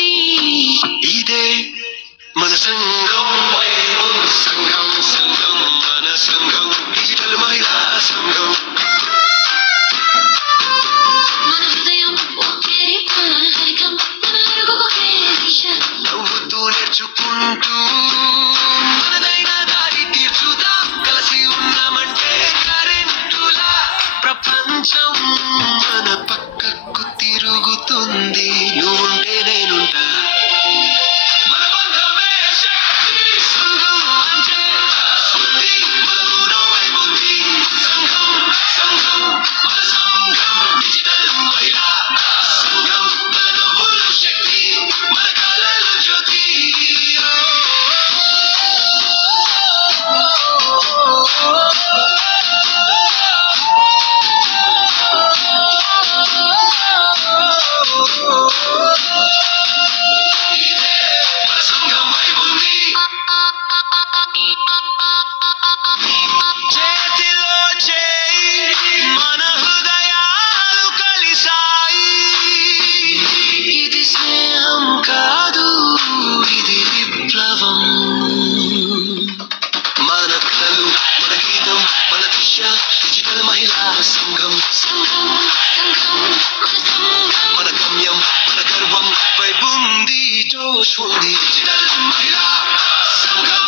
ఉంది. ఇదే మన సంఘం సంఘం సంఘం మన సంఘం డిజిటల్ మహిళా సంఘం. మన హృదయం ఒకే హరికం మన అడుగుకే దిశ. నవ్వుతూ నేర్చుకుంటూ మనదైన దారి తీర్చుదాం. కలిసి ఉన్నామంటే కరెంటులా ప్రపంచం మన పక్కకు తిరుగుతుంది. నువ్వుంటే నేనుంటా. మన బంధమే శక్తి. సంఘం అంటే శుద్ధి. మన ఊరో వైపుంది. సంఘం సంఘం మన సంఘం డిజిటల్ మహిళా సంఘం. మన నవ్వులు శక్తి. మన కళలు జ్యోతి. మన సంఘం వైపుంది. చేతిలో చేయి మన హృదయాలు కలిసాయి. ఇది స్నేహం కాదు, ఇది విప్లవం. మన కళలు మన గీతం మన దిశ డిజిటల్ మహిళా సంఘం. సంఘం సంఘం మన సంఘం. మన గమ్యం మన గర్వం వైబుంది జోష్ ఉంది. డిజిటల్ మహిళా సంఘం.